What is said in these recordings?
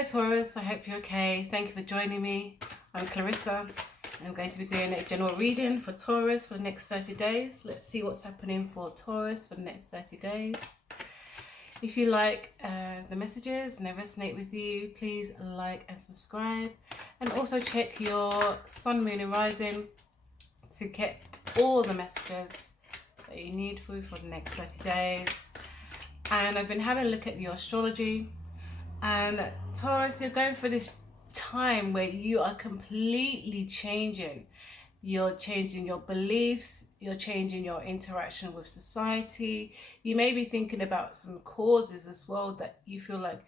Hello Taurus, I hope you're okay. Thank you for joining me. I'm Clarissa. I'm going to be doing a general reading for Taurus for the next 30 days. Let's see what's happening for Taurus for the next 30 days. If you like the messages and they resonate with you, please like and subscribe. And also check your sun, moon and rising to get all the messages that you need for the next 30 days. And I've been having a look at your astrology. And Taurus, you're going for this time where you are completely changing. You're changing your beliefs. You're changing your interaction with society. You may be thinking about some causes as well that you feel like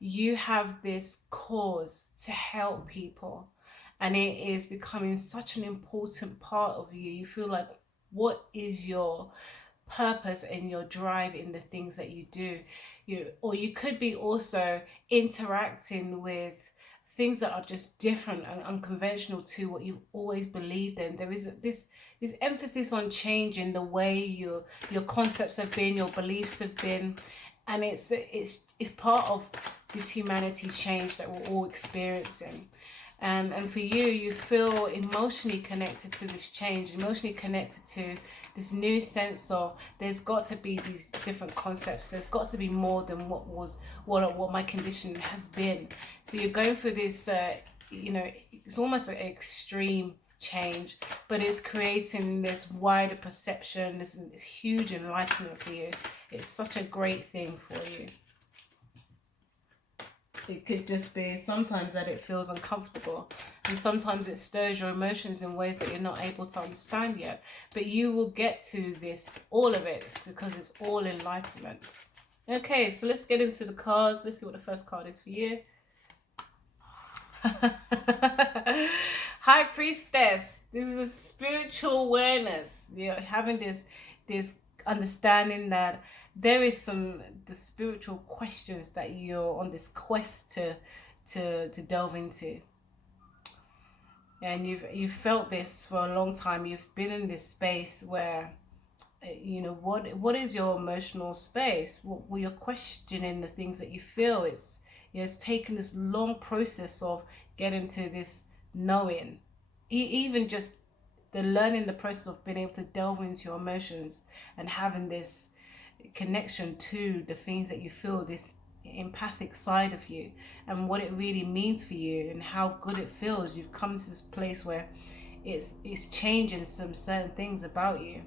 you have this cause to help people. And it is becoming such an important part of you. You feel like, what is your purpose and your drive in the things that you do? Or you could be also interacting with things that are just different and unconventional to what you've always believed in. There is this emphasis on changing the way your concepts have been, your beliefs have been, and it's part of this humanity change that we're all experiencing. And for you, you feel emotionally connected to this change, emotionally connected to this new sense of there's got to be these different concepts. There's got to be more than what my condition has been. So you're going through this, it's almost an extreme change, but it's creating this wider perception, this huge enlightenment for you. It's such a great thing for you. It could just be sometimes that it feels uncomfortable, and sometimes it stirs your emotions in ways that you're not able to understand yet. But you will get to this, all of it, because it's all enlightenment. Okay, so let's get into the cards. Let's see what the first card is for you. High Priestess. This is a spiritual awareness. You're having this understanding that there is the spiritual questions that you're on this quest to delve into. And you've felt this for a long time. You've been in this space where, what is your emotional space? Well, you're questioning the things that you feel. It's taken this long process of getting to this knowing. Even just the learning, the process of being able to delve into your emotions and having this connection to the things that you feel, this empathic side of you, and what it really means for you and how good it feels. You've come to this place where it's changing some certain things about you.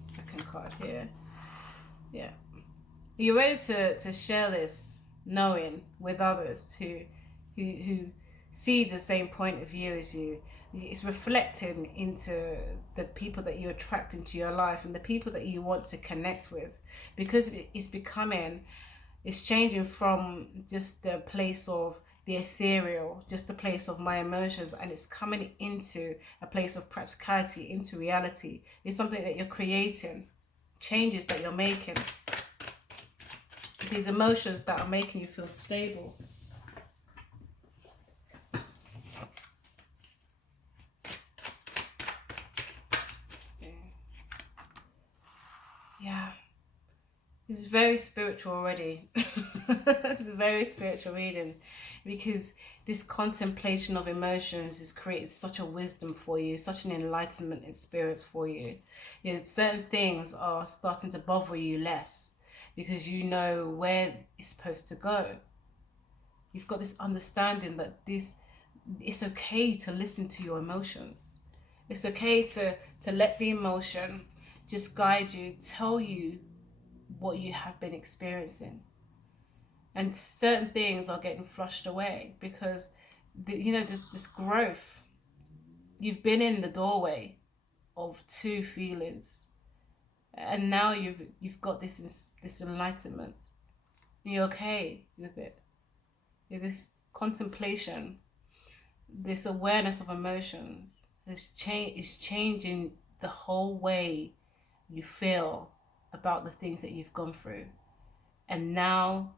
Second card here. Yeah. You're ready to share this knowing with others who see the same point of view as you. It's reflecting into the people that you attract into your life and the people that you want to connect with, because it's changing from just the place of the ethereal, just a place of my emotions, and it's coming into a place of practicality, into reality. It's something that you're creating, changes that you're making, these emotions that are making you feel stable. Yeah, it's very spiritual already. It's a very spiritual reading, because this contemplation of emotions has created such a wisdom for you, such an enlightenment experience for you. Certain things are starting to bother you less because you know where it's supposed to go. You've got this understanding that it's okay to listen to your emotions. It's okay to let the emotion just guide you, tell you what you have been experiencing. And certain things are getting flushed away because, this growth. You've been in the doorway of two feelings, and now you've got this enlightenment. And you're okay with it. This contemplation, this awareness of emotions is changing the whole way you feel about the things that you've gone through. And now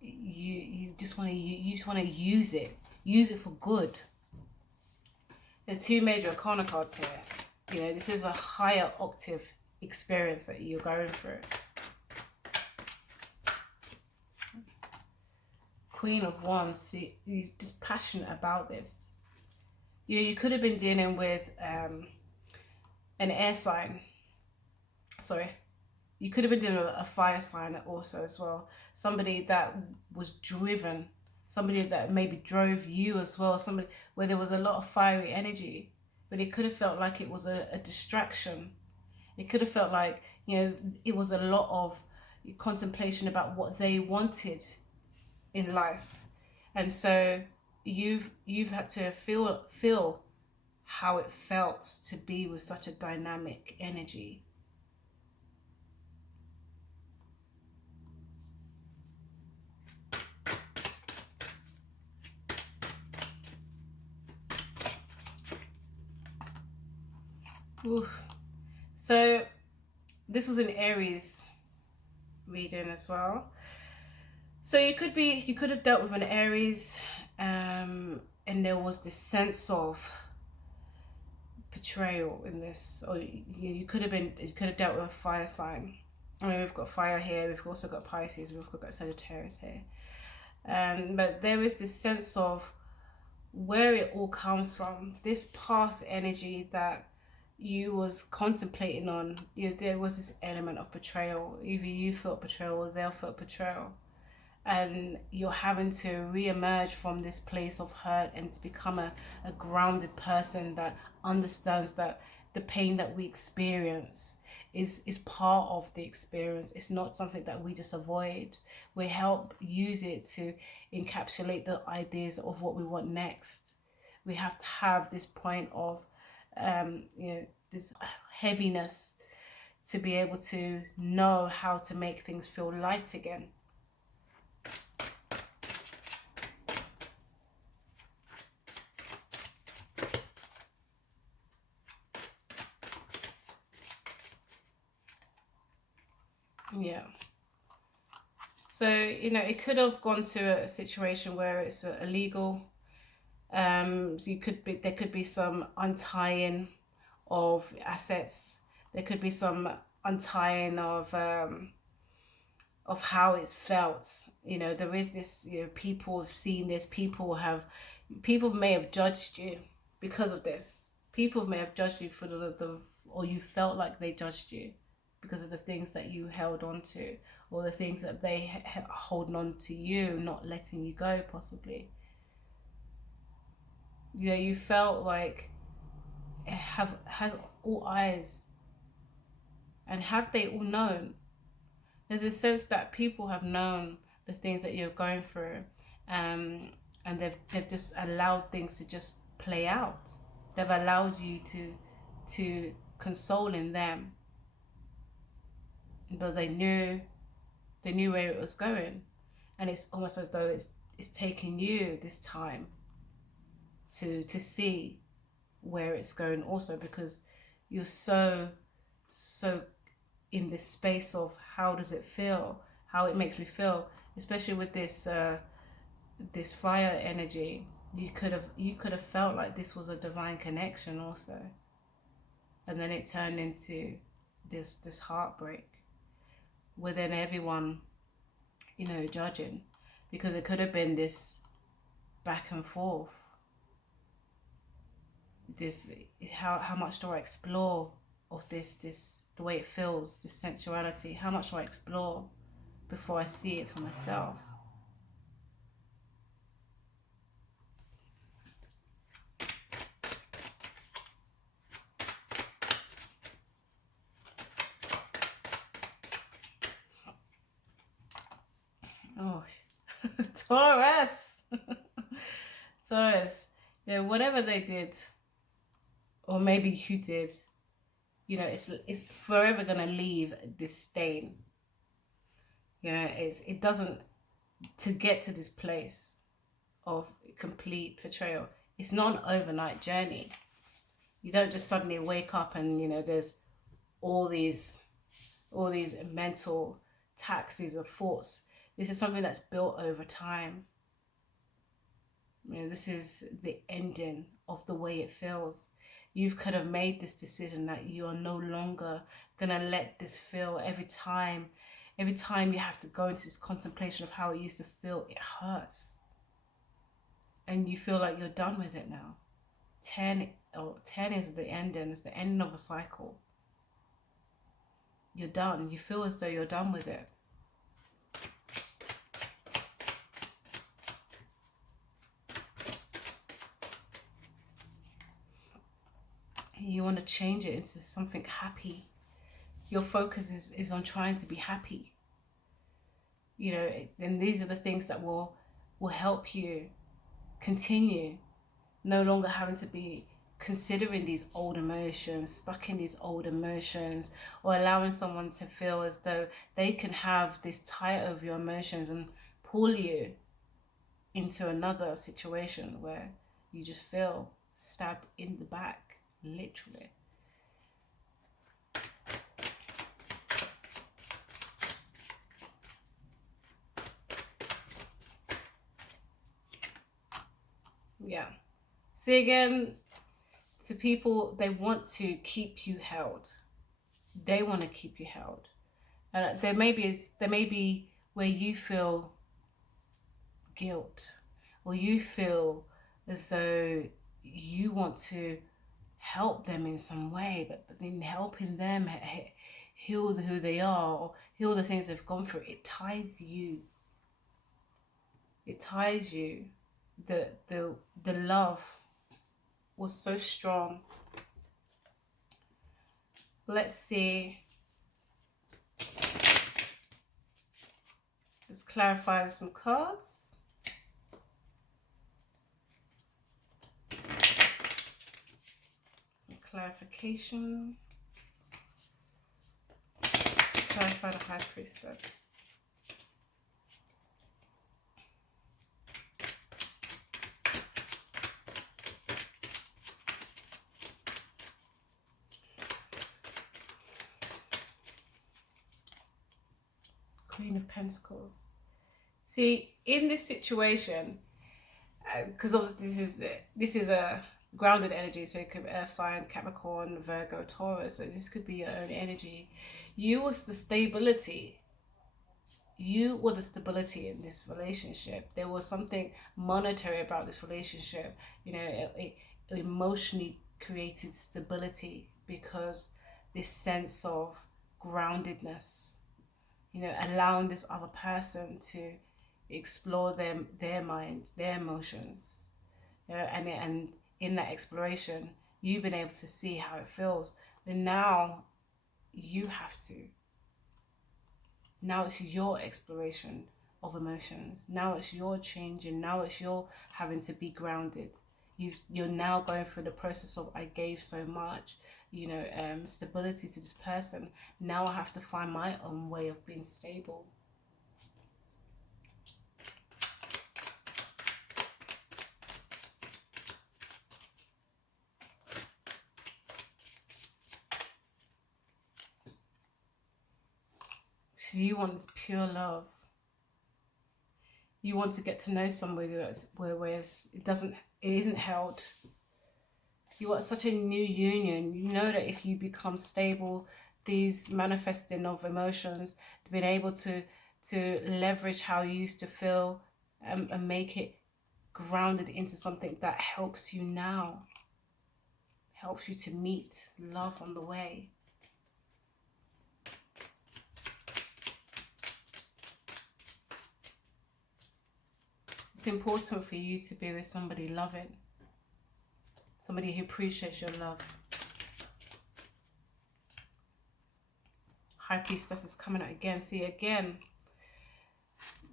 you just want to use it for good. There are two major arcana cards here. You know, this is a higher octave experience that you're going through. Queen of Wands, see, you're just passionate about this. You could have been dealing with an air sign. Sorry. You could have been dealing with a fire sign also as well. Somebody that was driven. Somebody that maybe drove you as well. Somebody where there was a lot of fiery energy. But it could have felt like it was a distraction. It could have felt like, you know, it was a lot of contemplation about what they wanted in life. And so you've had to feel how it felt to be with such a dynamic energy. Oof. So this was an Aries reading as well. So you could have dealt with an Aries, and there was this sense of betrayal in this, or you could have dealt with a fire sign. I mean, we've got fire here. We've also got Pisces. We've got Sagittarius here. But there is this sense of where it all comes from. This past energy that you was contemplating on, there was this element of betrayal. Either you felt betrayal or they felt betrayal. And you're having to re-emerge from this place of hurt and to become a grounded person that understands that the pain that we experience is part of the experience. It's not something that we just avoid. We help use it to encapsulate the ideas of what we want next. We have to have this point of this heaviness to be able to know how to make things feel light again. Yeah. So, it could have gone to a situation where it's illegal. So there could be some untying of assets. There could be some untying of how it's felt. There is this, people have seen this, people may have judged you because of this. People may have judged you for or you felt like they judged you because of the things that you held on to, or the things that they holding on to you, not letting you go, possibly. You felt like has all eyes, and have they all known? There's a sense that people have known the things that you're going through, and they've just allowed things to just play out. They've allowed you to console in them, but they knew where it was going, and it's almost as though it's taking you this time to see where it's going also, because you're so in this space of how does it feel, how it makes me feel, especially with this this fire energy. You could have felt like this was a divine connection also, and then it turned into this heartbreak within everyone, judging, because it could have been this back and forth, this how much do I explore of this the way it feels, this sensuality, how much do I explore before I see it for myself. Oh, Taurus. Taurus, whatever they did, or maybe you did, it's forever gonna leave this stain. It doesn't, to get to this place of complete betrayal, it's not an overnight journey. You don't just suddenly wake up and there's all these mental taxes of thoughts. This is something that's built over time. This is the ending of the way it feels. you've kind of made this decision that you are no longer gonna let this feel. Every time you have to go into this contemplation of how it used to feel, it hurts, and you feel like you're done with it now. 10 is the ending. It's the ending of a cycle. You're done. You feel as though you're done with it. You want to change it into something happy. Your focus is on trying to be happy. You know, and these are the things that will help you continue, no longer having to be considering these old emotions, stuck in these old emotions, or allowing someone to feel as though they can have this tie over your emotions and pull you into another situation where you just feel stabbed in the back, literally. Yeah. See, again, to people, they want to keep you held. They want to keep you held. And there may be where you feel guilt, or you feel as though you want to help them in some way, but in helping them heal who they are, or heal the things they've gone through, it ties you. It ties you. The love was so strong. Let's see. Let's clarify some cards. Some clarification. Clarify the High Priestess. Queen of Pentacles. See, in this situation, because obviously this is a grounded energy, so it could be Earth sign, Capricorn, Virgo, Taurus. So this could be your own energy. You was the stability. You were the stability in this relationship. There was something monetary about this relationship. You know, it emotionally created stability because this sense of groundedness. You know, allowing this other person to explore their mind, their emotions, and in that exploration, you've been able to see how it feels. And now you have to. Now it's your exploration of emotions. Now it's your changing. Now it's your having to be grounded. You're now going through the process of, I gave so much, you know, stability to this person. Now I have to find my own way of being stable. Because you want this pure love. You want to get to know somebody that's whereas it isn't held. You want such a new union. You know that if you become stable, these manifesting of emotions, being able to leverage how you used to feel, and make it grounded into something that helps you now, helps you to meet love on the way. It's important for you to be with somebody loving, somebody who appreciates your love. High Priestess is coming out again. See, again,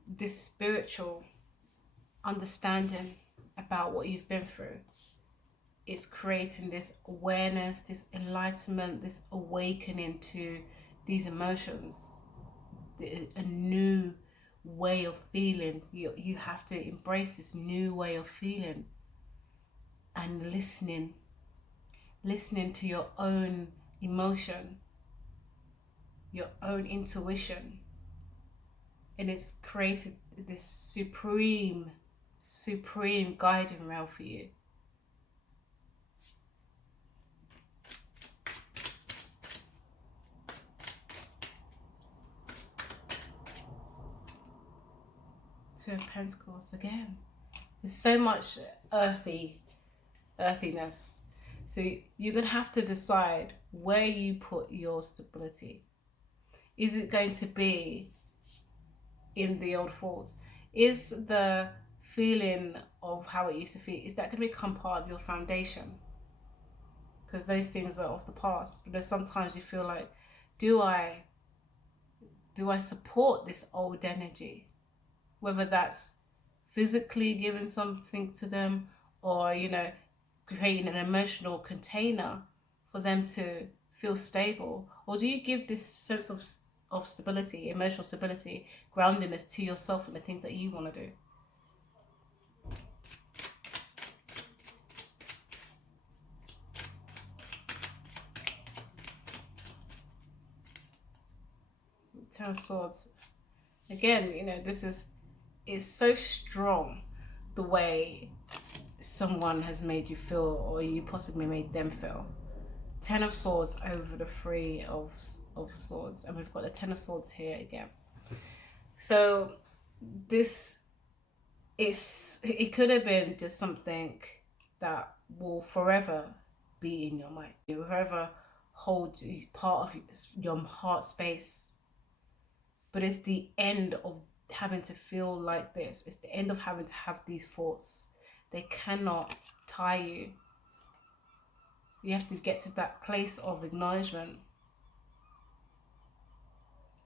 this spiritual understanding about what you've been through is creating this awareness, this enlightenment, this awakening to these emotions, a new way of feeling. You have to embrace this new way of feeling and listening to your own emotion, your own intuition, and it's created this supreme guiding rail for you. Two of Pentacles again. There's so much earthiness. So you're going to have to decide where you put your stability. Is it going to be in the old thoughts? Is the feeling of how it used to feel, is that going to become part of your foundation? Because those things are of the past. But there's sometimes you feel like, do I support this old energy? Whether that's physically giving something to them, or, you know, creating an emotional container for them to feel stable? Or do you give this sense of stability, emotional stability, groundedness to yourself and the things that you want to do? Ten of Swords. Again, you know, it's so strong the way someone has made you feel, or you possibly made them feel. Ten of Swords over the Three of Swords, and we've got the Ten of Swords here again. So this it could have been just something that will forever be in your mind. It will forever hold part of your heart space. But it's the end of having to feel like this. It's the end of having to have these thoughts. They cannot tie you. You have to get to that place of acknowledgement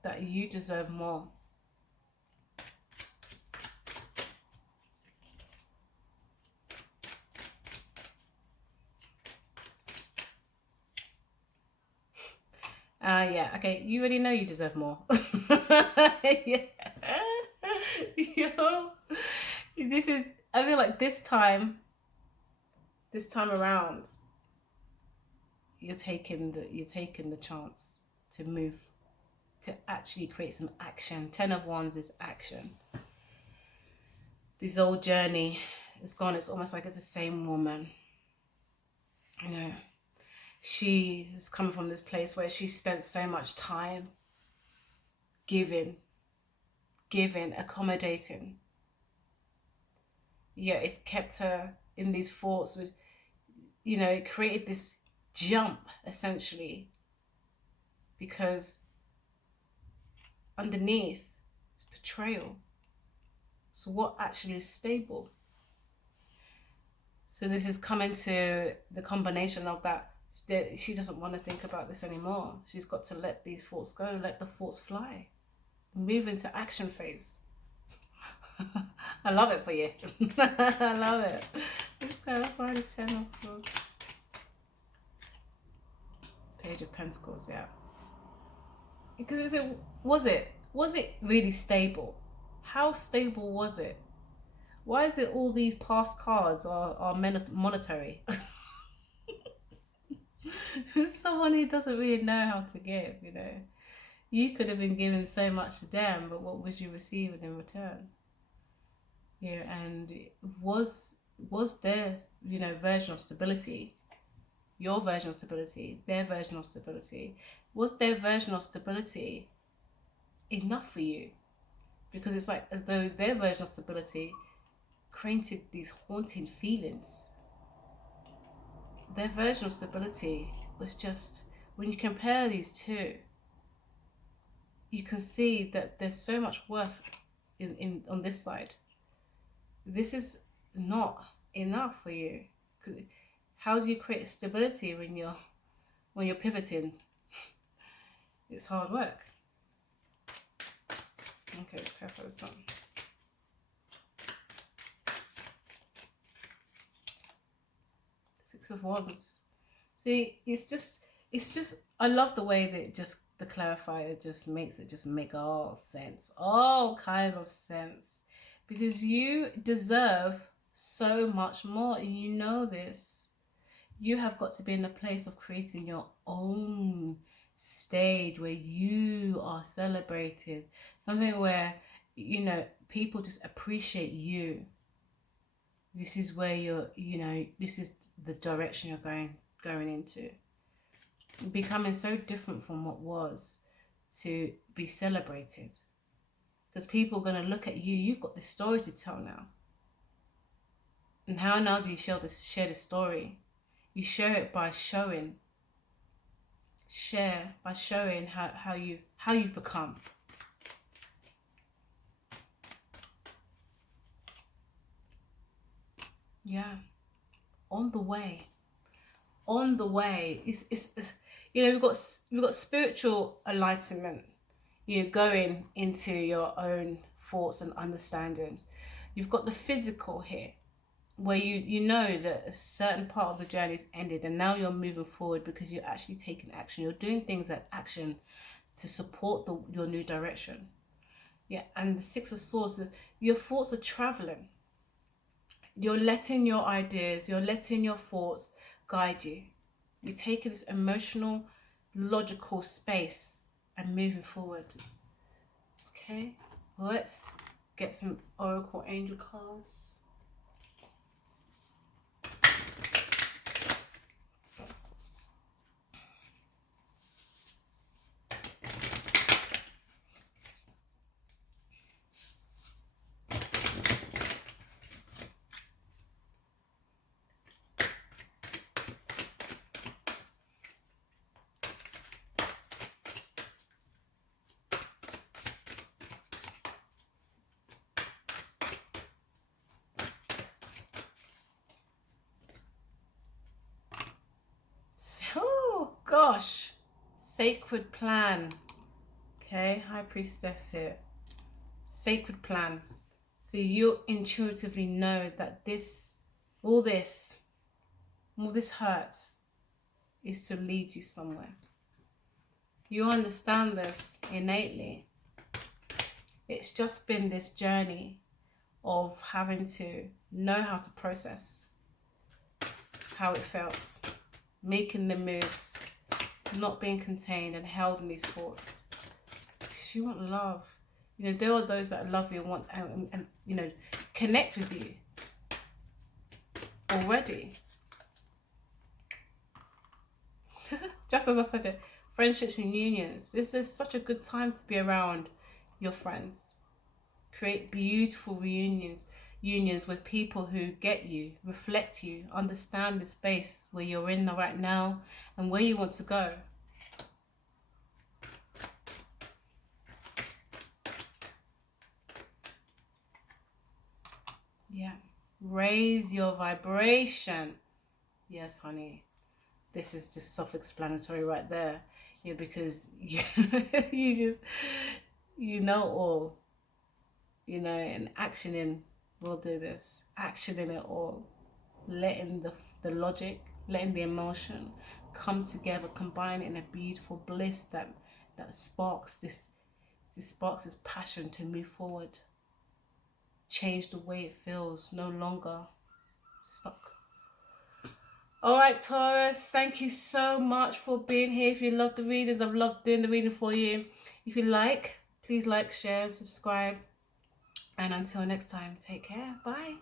that you deserve more. Yeah, okay, you already know you deserve more. Yeah. You know, I feel like this time around, you're taking the chance to move, to actually create some action. 10 of Wands is action. This old journey is gone. It's almost like it's the same woman. You know, she is coming from this place where she spent so much time giving, accommodating. Yeah, it's kept her in these thoughts with, you know, it created this jump essentially, because underneath is betrayal. So what actually is stable? So this is coming to the combination of that. She doesn't want to think about this anymore. She's got to let these thoughts go, let the thoughts fly, move into action phase. I love it for you. I love it. Let's go for the 10 of Swords. Page of Pentacles, yeah. Because was it really stable? How stable was it? Why is it all these past cards are monetary? Someone who doesn't really know how to give, you know. You could have been given so much to them, but what was you receiving in return? Yeah, and was their, you know, version of stability, your version of stability, their version of stability, was their version of stability enough for you? Because it's like as though their version of stability created these haunting feelings. Their version of stability was just, when you compare these two, you can see that there's so much worth in on this side. This is not enough for you. How do you create stability when you're pivoting? It's hard work. Okay, let's clarify this one. Six of Wands. See, it's just I love the way that the clarifier just makes it just make all sense. All kinds of sense. Because you deserve so much more, and you know this. You have got to be in a place of creating your own stage where you are celebrated. Something where, you know, people just appreciate you. This is where this is the direction you're going into. Becoming so different from what was, to be celebrated. because people are going to look at you. You've got this story to tell now. And how now do you share this story? You share it by showing. Share by showing how you've become. Yeah. On the way. On the way. It's you know, we've got spiritual enlightenment. You're going into your own thoughts and understanding. You've got the physical here, where you know that a certain part of the journey is ended, and now you're moving forward because you're actually taking action. You're doing things that action to support your new direction. Yeah, and the Six of Swords, your thoughts are traveling. You're letting your ideas, you're letting your thoughts guide you. You're taking this emotional, logical space and moving forward. Okay, let's get some Oracle Angel cards. Oh gosh, sacred plan. Okay, High Priestess here. Sacred plan. So you intuitively know that all this hurt is to lead you somewhere. You understand this innately. It's just been this journey of having to know how to process how it felt, making the moves, not being contained and held in these thoughts. Because you want love. You know, there are those that love you and want and you know, connect with you already. Just as I said it, friendships and unions. This is such a good time to be around your friends. Create beautiful unions with people who get you, reflect you, understand the space where you're in right now and where you want to go. Yeah. Raise your vibration. Yes, honey. This is just self-explanatory right there. Yeah, because you you know all. You know, and actioning will do this. Actioning it all. Letting the logic, letting the emotion come together, combine in a beautiful bliss that sparks this passion to move forward. Change the way it feels, no longer stuck. Alright, Taurus, thank you so much for being here. If you love the readings, I've loved doing the reading for you. If you like, please like, share, subscribe. And until next time, take care. Bye.